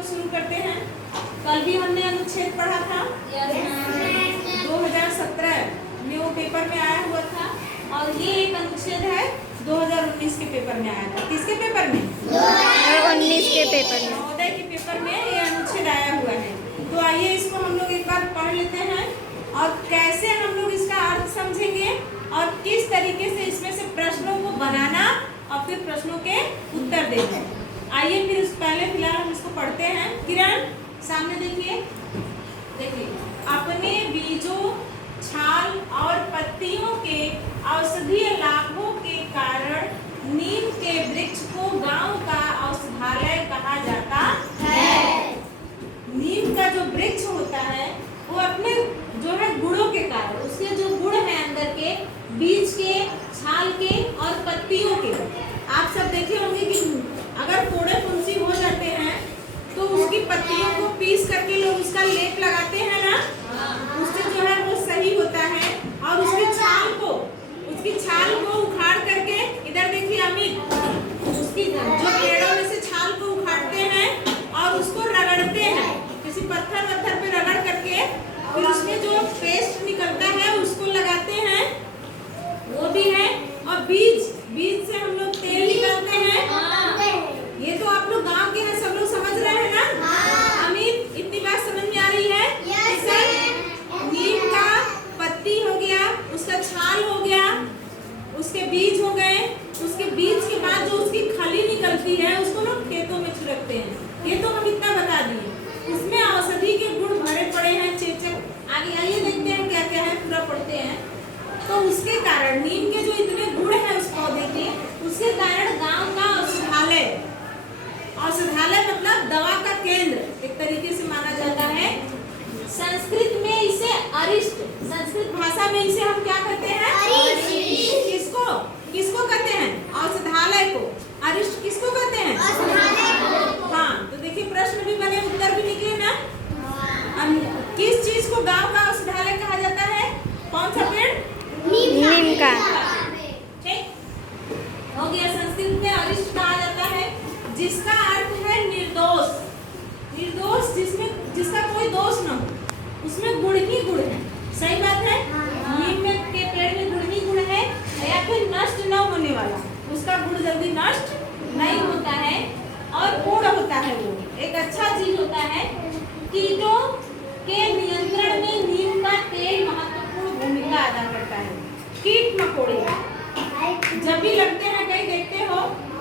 लोग शुरू करते हैं। कल भी हमने अनुच्छेद पढ़ा था 2017 में, वो पेपर में आया हुआ था, और ये एक अनुच्छेद है 2019 के पेपर में आया था। किसके पेपर में? 2019 के पेपर में, नवोदय के पेपर में ये अनुच्छेद आया हुआ है। तो आइए इसको हम लोग एक बार पढ़ लेते हैं और कैसे हम लोग इसका अर्थ समझेंगे और किस तरीके से इसमें से प्रश्नों को बनाना और फिर प्रश्नों के उत्तर देंगे। आइए फिर पहले फिलहाल हम इसको पढ़ते हैं। किरण सामने देखिए, अपने बीजों, छाल और पत्तियों के औषधीय लाभों के कारण नीम के वृक्ष को गांव का औषधालय कहा जाता है। नीम का जो वृक्ष होता है वो अपने जो है गुणों के कारण, उसके जो गुण है अंदर के, बीज के, छाल के और पत्तियों के, आप सब देखे होंगे कि अगर फोड़े फुंसी हो जाते हैं तो उसकी पत्तियों को पीस करके लोग उसका लेप लगाते हैं ना, उससे जो है वो सही होता है। और उसकी छाल को उखाड़ करके, इधर देखिए अमित, उसकी जो पेड़ों में से छाल को उखाड़ते हैं और उसको रगड़ते हैं, किसी पत्थर पे रगड़ करके फिर उसमें जो पेस्ट निकलता है उसको लगाते हैं, वो भी है। और बीज से हम लोग तेल निकालते हैं। ये तो आप लोग गांव के हैं, सब लोग समझ रहे हैं ना? अमित, इतनी बात समझ में आ रही है? नीम का पत्ती हो गया, उसका छाल हो गया, उसके बीज हो गए, उसके बीज के बाद जो उसकी खली निकलती है उसको लोग खेतों में छिड़कते हैं। ये तो हम इतना बता दिए। उसमें औषधि के गुण भरे पड़े हैं, चेचक। आगे आइए देखते हैं क्या क्या है, पूरा पढ़ते हैं। तो उसके कारण, नीम के जो इतने गुण है उस पौधे के, उसके कारण गांव का औषधालय मतलब दवा का केंद्र एक तरीके से माना जाता है। संस्कृत में इसे अरिष्ट, संस्कृत भाषा में इसे हम क्या कहते हैं? किसको कहते हैं? औषधालय को। अरिष्ट किसको कहते हैं? हाँ, तो देखिए प्रश्न भी बने, उत्तर भी निकले ना। किस चीज को गांव का औषधालय कहा जाता है? कौन सा पेड़? नीम का। ठीक हो गया। संस्कृत में अरिष्ट कहा जाता है, जिसका अर्थ है निर्दोष। निर्दोष जिसका कोई दोष न हो, उसमें गुण ही गुण है। सही बात है? नीम में के पेड़ में गुण ही गुण है, या फिर नष्ट न होने वाला, उसका गुण जल्दी नष्ट नहीं होता है और पूर्ण होता है। वो एक अच्छा चीज होता है। कीटों के नियंत्रण में नीम का तेल महत्वपूर्ण भूमिका अदा करता है। कीट मकोड़े जब भी लगते हैं, कहीं देखते हो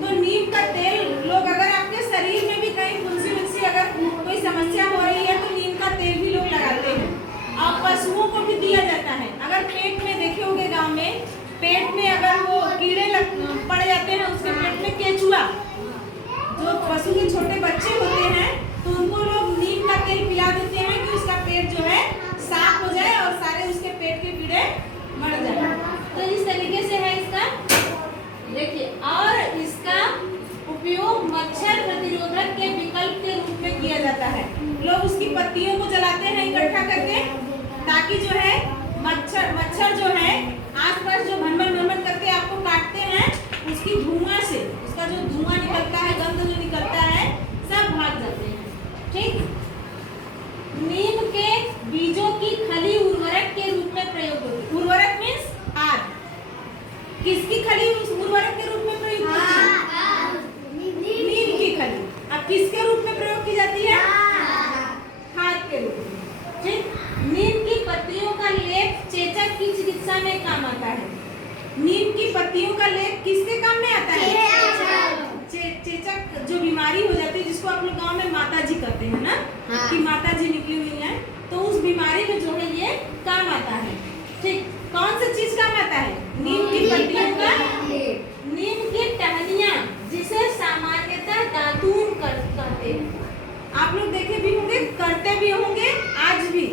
तो नीम का तेल लोग, अगर आपके शरीर में भी कहीं फुंसी वुंसी अगर कोई समस्या हो रही है तो नीम का तेल भी लोग लगाते हैं। और पशुओं को भी दिया जाता है। अगर पेट में देखे होंगे गाँव में, पेट में अगर वो कीड़े पड़ जाते हैं, उसके पेट में केचुआ, जो पशु के छोटे बच्चे होते हैं तो उनको लोग नीम का तेल पिला देते हैं कि उसका पेट जो है साफ हो जाए और सारे उसके पेट के कीड़े मर जाए। तो इस तरीके से है इसका, देखिए। और इसका उपयोग मच्छर प्रतिरोधक के विकल्प के रूप में किया जाता है। लोग उसकी पत्तियों को जलाते हैं इकट्ठा करके, ताकि जो है मच्छर जो है आसपास जो भनभन करके आपको काटते हैं, उसकी धुआं से, उसका जो धुआं निकलता है, गंध जो निकलता है, सब भाग जाते हैं। ठीक। नीम के बीजों की खली उर्वरक के रूप में प्रयोग होती है। उर्वरक मीन्स खाद। किसकी खली उर्वरक के रूप में प्रयोग होती है? नीम की खली। अब किसके रूप में प्रयोग की जाती है? खाद के रूप में। ठीक। नीम की पत्तियों का लेप चेचक की चिकित्सा में काम आता है। नीम की पत्तियों का लेप किसके काम में आता है? चेचक जो बीमारी हो जाती है, जिसको आप लोग गाँव में माता जी कहते हैं ना, कि माता जी निकली हुई है, तो उस बीमारी में जो है ये काम आता है। ठीक। कौन सा चीज काम आता है? नीम की पत्तियों का। नीम की टहनियाँ, जिसे सामान्यतः दातून कहते हैं। आप लोग देखे भी होंगे, करते भी होंगे आज भी।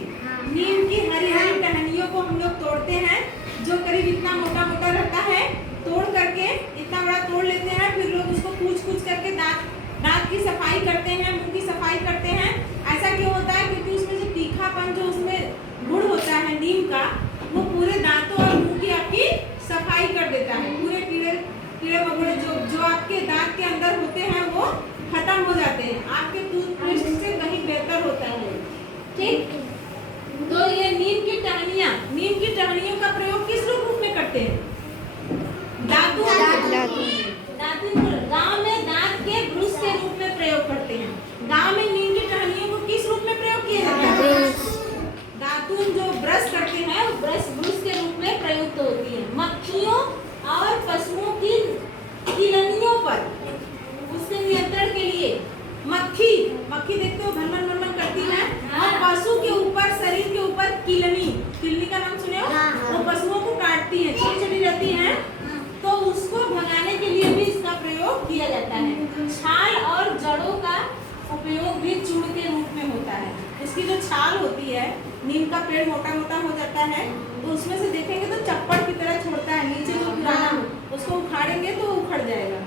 नीम की हरी हरी टहनियों को हम लोग तोड़ते हैं, जो करीब इतना मोटा मोटा रहता है, तोड़ करके इतना बड़ा तोड़ लेते हैं, फिर लोग उसको कूच करके दांत की सफाई करते हैं, मुंह की सफाई करते हैं। ऐसा क्यों होता है? क्योंकि उसमें जो तीखापन जो उसमें गुण होता है नीम का, वो पूरे दांतों और मुंह की आपकी सफाई कर देता है। पूरे कीड़े मकोड़े जो आपके दांत के अंदर होते हैं वो खत्म हो जाते हैं। आपके टूथपेस्ट मक्खी देखते हो भनभन भनभन करती है, और पशु के ऊपर, शरीर के ऊपर किलनी, किलनी का नाम सुने हो, वो पशुओं को काटती है, छोटी छोटी रहती है, तो उसको भगाने के लिए भी इसका प्रयोग किया जाता है। छाल और जड़ों का उपयोग भी चूर्ण के रूप में होता है। इसकी जो छाल होती है, नीम का पेड़ मोटा मोटा हो जाता है, तो उसमें से देखेंगे तो चप्पड़ की तरह छोड़ता है, नीचे जो पुराना हो उसको उखाड़ेंगे तो उखड़ जाएगा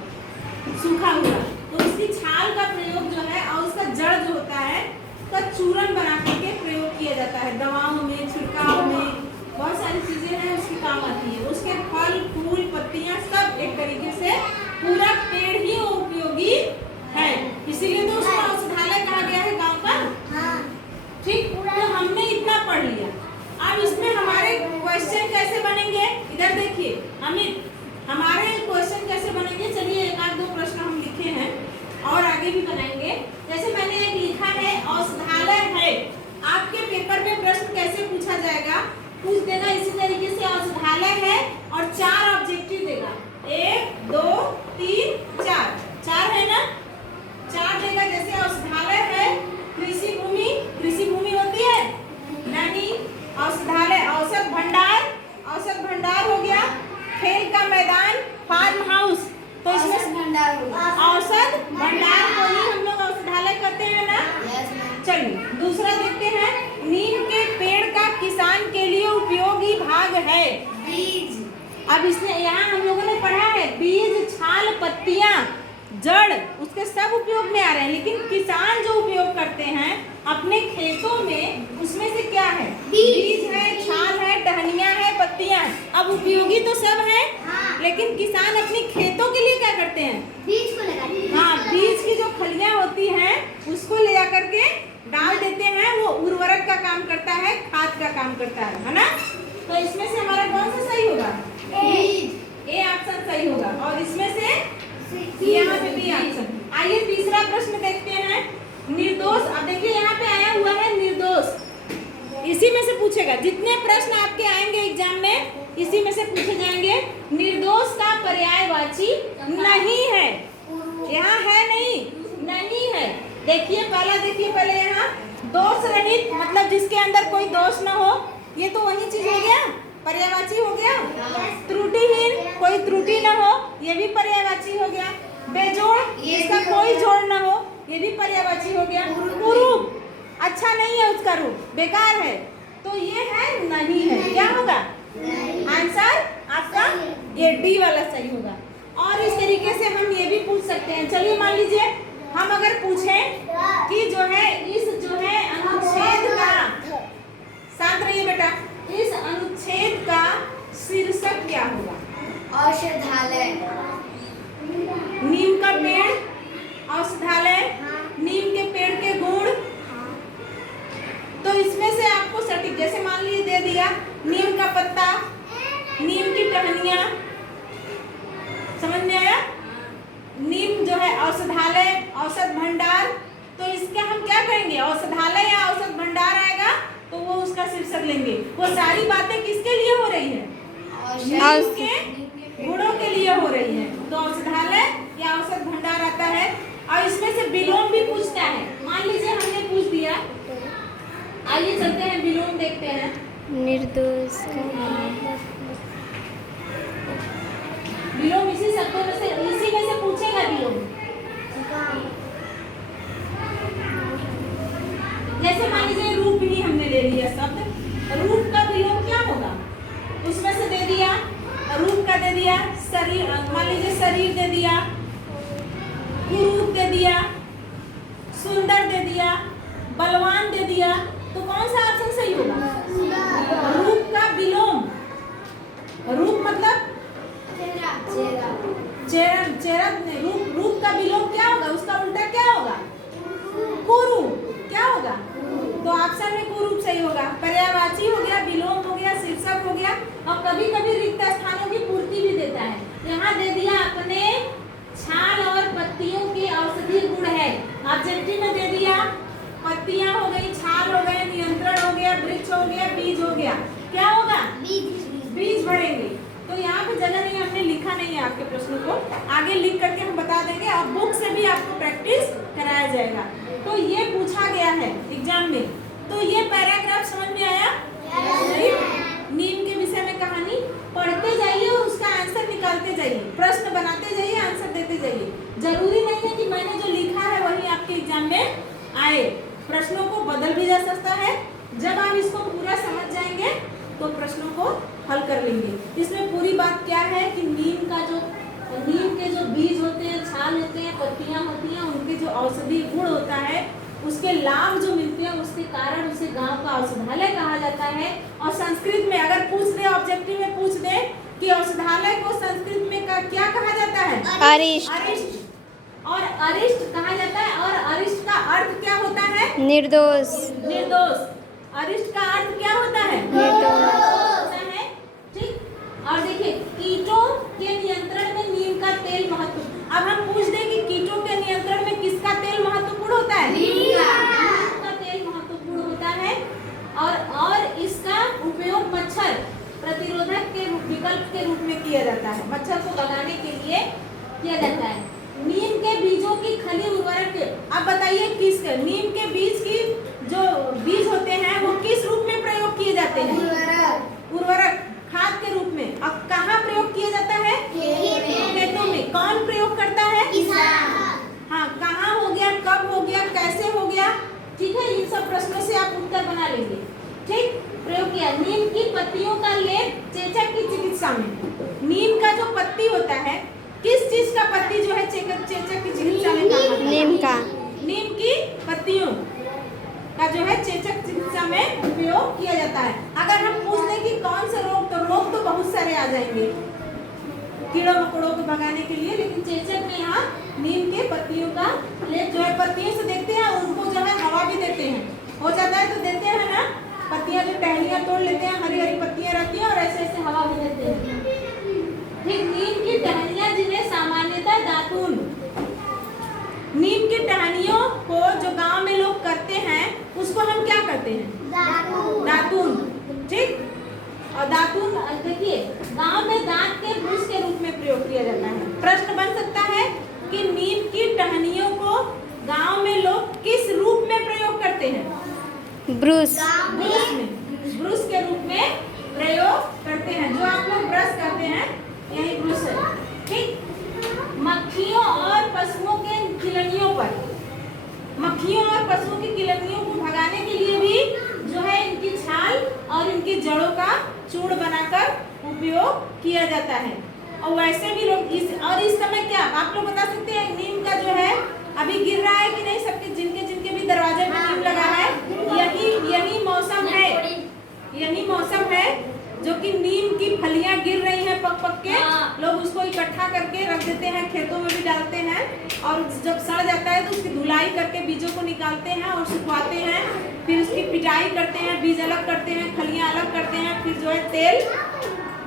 सूखा हुआ, तो उसकी छाल का प्रयोग जो है और उसका जड़ जो होता है उसका चूर्ण बना करके प्रयोग किया जाता है। दवाओं में, छिड़काव में, बहुत सारी चीजें हैं उसकी काम आती है। उसके फल, फूल, पत्तियां सब एक तरीके से पूरा पेड़ ही उपयोगी है, इसीलिए तो उसको औषधालय कहा गया है गाँव का। ठीक, तो हमने इतना पढ़ लिया। अब इसमें हमारे क्वेश्चन कैसे बनेंगे, इधर देखिए अमित, हमारे क्वेश्चन कैसे बनेंगे। चलिए एक आध दो प्रश्न हम लिखे हैं और आगे भी बनाएंगे। जैसे मैंने एक लिखा है औषधालय है, आपके पेपर में प्रश्न कैसे पूछा जाएगा, पूछ देगा इसी तरीके से औषधालय है और 4 ऑब्जेक्टिव देगा, 1 2 3 4, 4 है ना, 4 देगा। जैसे औषधालय है, कृषि भूमि, कृषि भूमि होती है नहीं, औषधालय, औषध भंडार, औषध भंडार हो गया, खेल का मैदान, फार्म हाउस, तो इसमें औषध भंडार को ही हम लोग औषधालय कहते हैं ना। चलिए दूसरा देखते हैं, नीम के पेड़ का किसान के लिए उपयोगी भाग है बीज। अब इसमें यहाँ हम लोगों ने पढ़ा है बीज, छाल, पत्तियां, जड़, उसके सब उपयोग में आ रहे हैं, लेकिन किसान जो उपयोग करते हैं अपने खेतों में, उसमें से क्या है, बीज है, छाल है, टहनियां है, पत्तियां है। अब उपयोगी तो सब है, लेकिन किसान अपने खेतों के लिए क्या करते हैं, बीज को लगाते हैं। हाँ, बीज की जो खलियां होती हैं उसको ले जाकर के डाल देते हैं, वो उर्वरक का काम करता है, खाद का काम करता है ना। तो इसमें से हमारा कौन सा सही होगा, ए ऑप्शन सही होगा, और इसमें से यहाँ पे भी ऑप्शन। आइए तीसरा प्रश्न देखते हैं, निर्दोष। अब देखिए यहाँ पे आया हुआ है निर्दोष, इसी में से पूछेगा, जितने प्रश्न आपके आएंगे एग्जाम में इसी में से पूछे जाएंगे। निर्दोष का पर्यायवाची नहीं है, यहाँ है नहीं है। देखिए पहला, देखिए पहले यहाँ दोष रहित, मतलब जिसके अंदर कोई दोष न हो, ये तो वही चीज हो गया, पर्यायवाची हो गया। त्रुटिहीन, कोई त्रुटि न हो, ये भी पर्यायवाची हो गया। बेजोड़, इसका कोई जोड़ न हो, ये भी पर्यायवाची हो गया। कुरूप, अच्छा नहीं है उसका रूप, बेकार है, तो ये है नहीं है, क्या होगा आंसर आपका, ये डी वाला सही होगा। और इस तरीके से हम ये भी पूछ सकते हैं। चलिए मान लीजिए हम अगर पूछें कि जो है इस जो है अनुच्छेद का, शांत रहिए बेटा, इस अनुच्छेद का शीर्षक क्या होगा, औषधालय, नीम का पेड़, औषधालय, नीम के पेड़ के गुण। तो इसमें से आपको सटीक, जैसे मान लीजिए दे दिया नीम का पत्ता, नीम की टहनियां, समझ में आया, नीम जो है औषधालय, औषध भंडार, तो इसका हम क्या करेंगे, औषधालय या औषध भंडार आएगा तो वो उसका शीर्षक लेंगे। वो सारी बातें किसके लिए हो रही है, नीम के गुणों के लिए हो रही है, तो औषधालय या औषध भंडार आता है। और इसमें से विलोम भी पूछता है, मान लीजिए हमने पूछ दिया, आइए चलते हैं विलोम देखते हैं। निर्दोष का विलोम इसी शब्दों में से, इसी में से पूछेगा विलोम। जैसे मान लीजिए रूप ही हमने ले लिया शब्द, रूप का विलोम क्या होगा, उसमें से दे दिया रूप का, दे दिया शरीर, मान लीजिए शरीर दे दिया, कुरूप दे दिया, सुंदर दे दिया, बलवान दे दिया, तो कौन सा ऑप्शन सही होगा, रूप का विलोम। रूप मतलब चेहरा, चेहरा, रूप का विलोम क्या होगा, उसका उल्टा क्या होगा, कुरूप, क्या होगा, तो ऑप्शन में कुरूप सही होगा। पर्यायवाची हो गया, विलोम हो गया, शीर्षक हो गया, और कभी कभी रिक्त स्थानों की पूर्ति भी देता है। यहाँ दे दिया अपने छाल और पत्तियों के औषधीय गुण है, ऑब्जेक्टिव में दे दिया पत्तियां हो गई, छाल हो गए, नियंत्रण हो गया, वृक्ष हो गया, बीज हो गया, क्या होगा, बीज भरेंगे। तो यहाँ पे जगह नहीं, हमने लिखा नहीं है आपके प्रश्नों को, आगे लिख करके हम बता देंगे और बुक से भी आपको प्रैक्टिस कराया जाएगा। तो ये पूछा गया है एग्जाम में, तो ये पैराग्राफ समझ में आया? नीम के विषय में कहानी पढ़ते जाइए और उसका आंसर निकालते जाइए, प्रश्न बनाते जाइए, आंसर देते जाइए। जरूरी नहीं है कि मैंने जो लिखा है वही आपके एग्जाम में आए, प्रश्नों को बदल भी जा सकता है। जब आप इसको पूरा समझ जाएंगे तो प्रश्नों को हल कर लेंगे। इसमें पूरी बात क्या है कि नीम के जो बीज होते हैं, छाल होते हैं, पत्तियां होती हैं, उनके जो औषधि गुण होता है, उसके लाभ जो मिलते हैं, उसके कारण उसे गांव का औषधालय कहा जाता है। और संस्कृत में अगर पूछ दे, ऑब्जेक्टिव में पूछ दे कि औषधालय को संस्कृत में क्या कहा जाता है? अरिष्ट। और अरिष्ट कहा जाता है। और अरिष्ट का अर्थ क्या होता है? निर्दोष। अरिष्ट का अर्थ क्या होता है? निर्दोष। ठीक। और देखिए, कीटों के नियंत्रण में नीम का तेल महत्वपूर्ण। अब हम पूछ दें कि कीटों के नियंत्रण में किसका तेल महत्वपूर्ण होता है? नीम का तेल महत्वपूर्ण होता है। और इसका उपयोग मच्छर प्रतिरोधक के विकल्प के रूप में किया जाता है, मच्छर को भगाने के लिए किया जाता है। नीम के बीजों की खली उर्वरक, अब बताइए किस नीम के बीज की जो बीज होते हैं वो किस रूप में प्रयोग किए जाते हैं? उर्वरक, खाद के रूप में। अब कहाँ प्रयोग किया जाता है? खेतों में। कौन प्रयोग करता है? हाँ, कहाँ हो गया, कब हो गया, कैसे हो गया, ठीक है, इन सब प्रश्नों से आप उत्तर बना लेंगे। ठीक, प्रयोग किया। नीम की पत्तियों का लेप चेचक की चिकित्सा में। नीम का जो पत्ती होता है, किस चीज का पत्ती जो है चेचक की चिकित्सा में काम आता है? नीम का। नीम की पत्तियों का जो है चेचक चिकित्सा में उपयोग किया जाता है। अगर हम पूछ लें कि कौन से रोग, तो रोग तो बहुत सारे आ जाएंगे कीड़ों मकोड़ों को भगाने के लिए, लेकिन चेचक में यहाँ नीम के पत्तियों का लेप जो है, पत्तियों से देखते हैं, उनको जो है हवा भी देते हैं, हो जाता है तो देते हैं ना, पत्तियां जो टहनियां तोड़ लेते हैं, हरी हरी पत्तियां रहती हैं और ऐसे ऐसे हवा भी देते हैं। ठीक, नीम की टहनियां जिन्हें सामान्यतः दातून, नीम की टहनियों को जो गांव में लोग करते हैं उसको हम क्या करते हैं? दातून। ठीक, और दातून देखिए गांव में दांत के ब्रश के रूप में प्रयोग किया जाता है। प्रश्न बन सकता है कि नीम की टहनियों को गांव में लोग किस रूप में प्रयोग करते हैं? ब्रश के रूप में प्रयोग करते हैं। जो आप लोग ब्रश करते हैं यही ब्रश है। ठीक, मक्खियों और पशुओं के किलनियों पर, मक्खियों और पशुओं की किलनियों को भगाने के लिए भी जो है इनकी छाल और इनकी जड़ों का चूर्ण बनाकर उपयोग किया जाता है। और वैसे भी लोग इस समय क्या आप लोग बता सकते हैं, नीम का जो है अभी गिर रहा है कि नहीं? सबके जिनके भी दरवाजे में नीम लगा है, यही मौसम है जो कि नीम की फलियां गिर रही हैं पक के, लोग उसको इकट्ठा करके रख देते हैं, खेतों में भी डालते हैं, और जब सड़ जाता है तो उसकी धुलाई करके बीजों को निकालते हैं और सुखवाते हैं, फिर उसकी पिटाई करते हैं, बीज अलग करते हैं, फलियां अलग करते हैं, फिर जो है तेल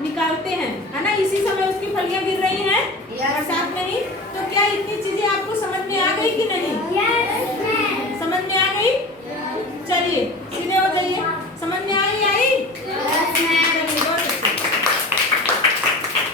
निकालते हैं, है ना। इसी समय उसकी फलियां गिर रही हैं बरसात में ही। तो क्या इतनी चीजें आपको समझ में आ गई कि नहीं?